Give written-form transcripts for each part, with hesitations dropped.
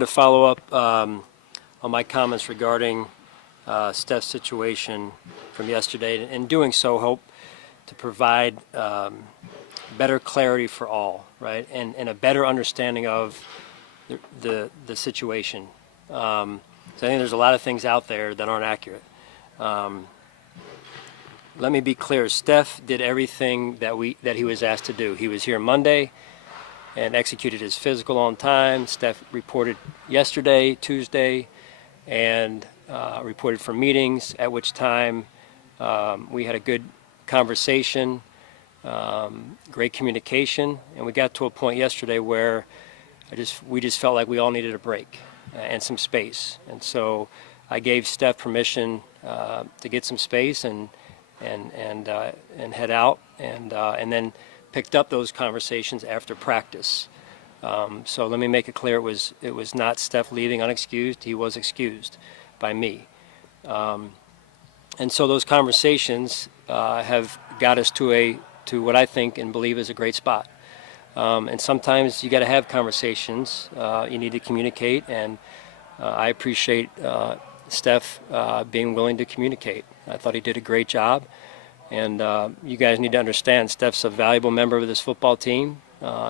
To follow up on my comments regarding Steph's situation from yesterday, and in doing so, hope to provide better clarity for all, right, and a better understanding of the situation. So I think there's a lot of things out there that aren't accurate. Let me be clear. Steph did everything that he was asked to do. He was here Monday and executed his physical on time. Steph reported yesterday, Tuesday, and reported for meetings, at which time we had a good conversation, great communication, and we got to a point yesterday where we just felt like we all needed a break and some space. And so I gave Steph permission to get some space and head out, and then picked up those conversations after practice. So let me make it clear: it was not Steph leaving unexcused. He was excused by me, and so those conversations have got us to what I think and believe is a great spot. And sometimes you got to have conversations. You need to communicate, and I appreciate Steph being willing to communicate. I thought he did a great job. And you guys need to understand, Steph's a valuable member of this football team.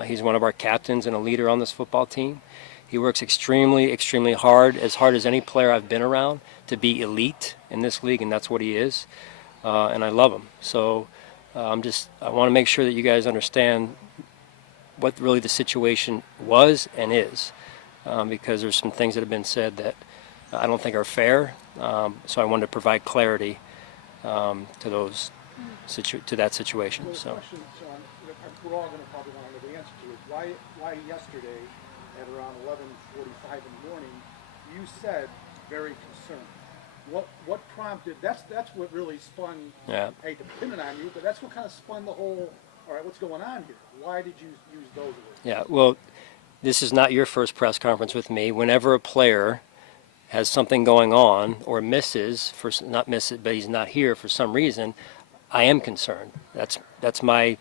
He's one of our captains and a leader on this football team. He works extremely, extremely hard as any player I've been around, to be elite in this league, and that's what he is. And I love him. So I want to make sure that you guys understand what really the situation was and is, because there's some things that have been said that I don't think are fair. So I wanted to provide clarity to that situation. So the question, Sean, we're all going to probably want to know the answer to is why yesterday at around 11:45 in the morning you said very concerned. What prompted? That's what really spun. Yeah. I hate to pin it on you, but that's what kind of spun the whole. All right, what's going on here? Why did you use those words? Yeah. Well, this is not your first press conference with me. Whenever a player has something going on or not misses, but he's not here for some reason, I am concerned. That's my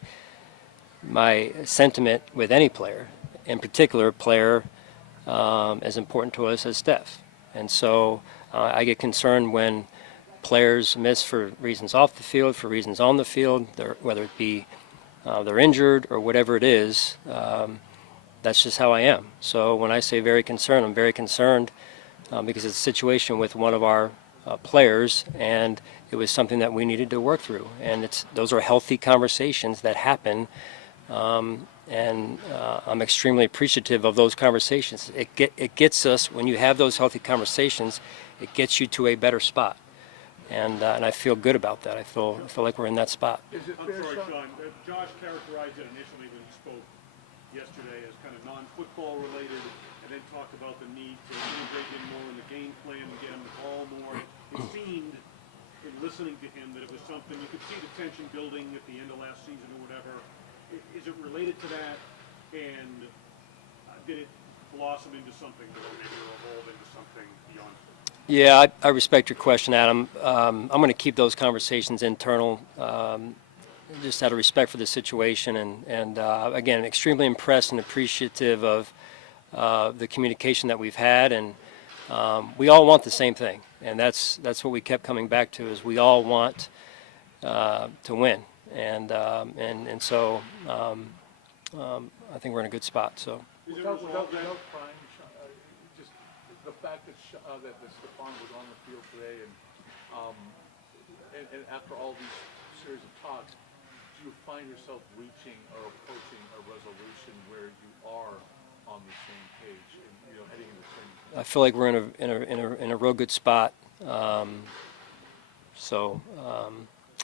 sentiment with any player, in particular a player as important to us as Steph. And so I get concerned when players miss for reasons off the field, for reasons on the field, whether it be they're injured or whatever it is. That's just how I am. So when I say very concerned, I'm very concerned because it's a situation with one of our players, and it was something that we needed to work through. And those are healthy conversations that happen, and I'm extremely appreciative of those conversations. It gets us, when you have those healthy conversations, it gets you to a better spot, and I feel good about that. I feel like we're in that spot. Is it I'm fair, sorry, Sean? Sean. Josh characterized it initially when he spoke yesterday as kind of non-football related, and then talked about the need to integrate him more in the game plan and get him the ball more. It seemed, in listening to him, that it was something you could see the tension building at the end of last season or whatever. Is it related to that, and did it blossom into something that will maybe evolve into something beyond football? Yeah, I respect your question, Adam. I'm going to keep those conversations internal, just out of respect for the situation, and again, extremely impressed and appreciative of the communication that we've had, and we all want the same thing, and that's what we kept coming back to, is we all want to win, and so I think we're in a good spot. So. Without crying, just the fact that Stefon was on the field today, and after all these series of talks, do you find yourself reaching or approaching a resolution where you are on the same page and heading in the same? I feel like we're in a real good spot.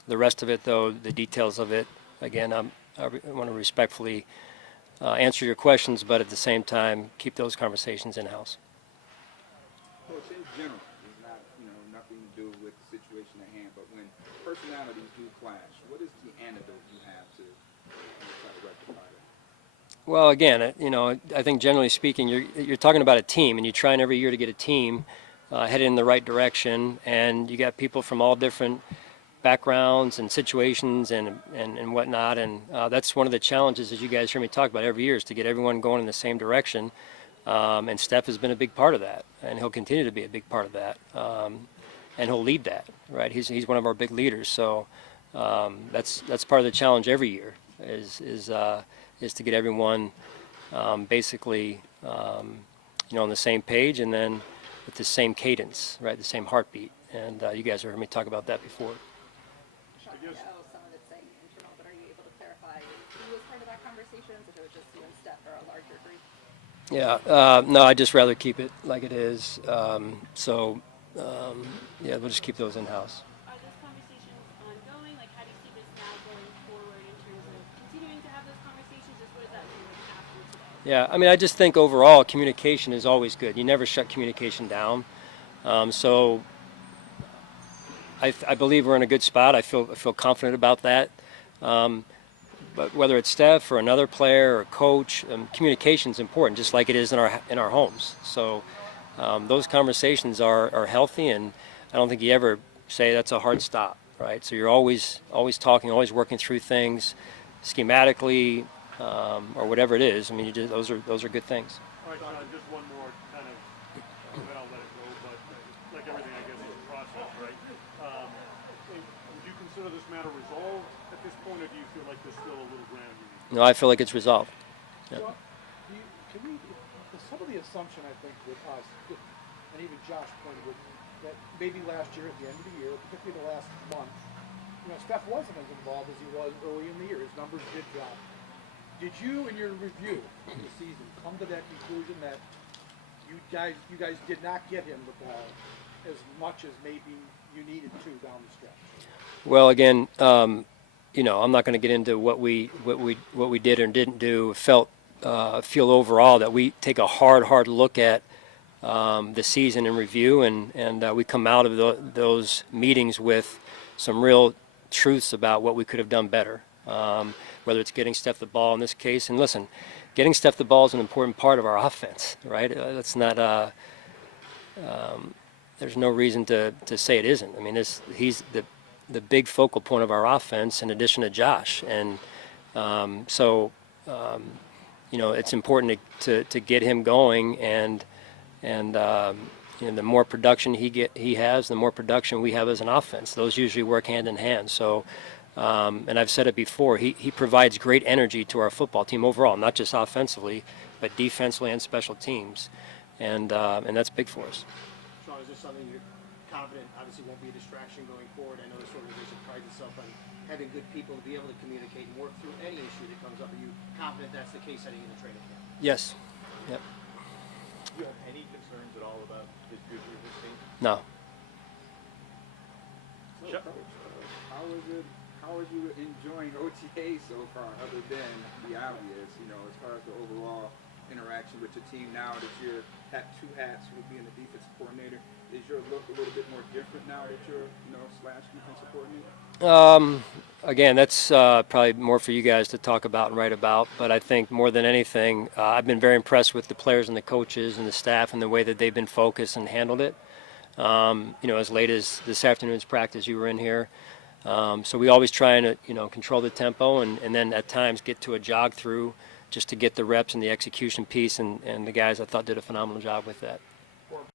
The rest of it, though, the details of it, again, I want to respectfully answer your questions, but at the same time, keep those conversations in-house. Coach, in general, it's not, nothing to do with the situation at hand, but when personalities do clash, what is the antidote you have to try to rectify that? Well, again, I think generally speaking, you're talking about a team, and you're trying every year to get a team headed in the right direction, and you got people from all different backgrounds and situations and whatnot, and that's one of the challenges, as you guys hear me talk about every year, is to get everyone going in the same direction. And Steph has been a big part of that, and he'll continue to be a big part of that, and he'll lead that, right? He's one of our big leaders, so that's part of the challenge every year is to get everyone basically on the same page, and then with the same cadence, right? The same heartbeat, and you guys have heard me talk about that before. Sean, I know some of it's saying internal, but are you able to clarify who was part of that conversation, if it was just you and Steph or a larger group? Yeah, no, I'd just rather keep it like it is. Yeah, we'll just keep those in-house. Are those conversations ongoing? Like, how do you see this now going forward in terms of continuing to have those conversations? Just what does that mean like, after today? Yeah, I mean, I just think overall communication is always good. You never shut communication down. So I believe we're in a good spot. I feel confident about that. But whether it's Steph or another player or coach, communication is important, just like it is in our homes. So those conversations are healthy, and I don't think you ever say that's a hard stop, right? So you're always talking, always working through things, schematically or whatever it is. I mean, those are good things. All right, Sean, just one more kind of, then I'll let it go, but like everything, I guess, is a process, right? Would you consider this matter resolved at this point, or do you feel like there's still a little ground you need? No, I feel like it's resolved. Yeah. Well, can we, some of the assumption I think with us, and even Josh pointed with, that maybe last year at the end of the year, particularly the last month, Steph wasn't as involved as he was early in the year. His numbers did drop. Did you, in your review of the season, come to that conclusion that you guys did not get him the ball as much as maybe you needed to down the stretch? Well, again, I'm not going to get into what we did or didn't do. Feel overall that we take a hard look at the season in review, and we come out of those meetings with some real truths about what we could have done better. Whether it's getting Steph the ball in this case, and listen, getting Steph the ball is an important part of our offense, right? That's not. There's no reason to say it isn't. I mean, he's the big focal point of our offense in addition to Josh, and it's important to get him going, and the more production he has, the more production we have as an offense. Those usually work hand in hand. So, and I've said it before, he provides great energy to our football team overall, not just offensively, but defensively and special teams, and that's big for us. Sean, is this something you're confident obviously won't be a distraction going forward? I know this organization prides itself on having good people to be able to communicate and work through any issue that comes up. Are you confident that's the case heading into training camp? Yes. Yep. Do you have any concerns at all about his future with this team? No. So, Coach, how are you enjoying OTA so far, other than the obvious, as far as the overall interaction with your team now that you're at two hats with being the defensive coordinator? Is your look a little bit more different now that you're, slash defensive coordinator? Again, that's probably more for you guys to talk about and write about. But I think more than anything, I've been very impressed with the players and the coaches and the staff and the way that they've been focused and handled it. As late as this afternoon's practice, you were in here. So we always try and control the tempo and then at times get to a jog through just to get the reps and the execution piece. And the guys I thought did a phenomenal job with that.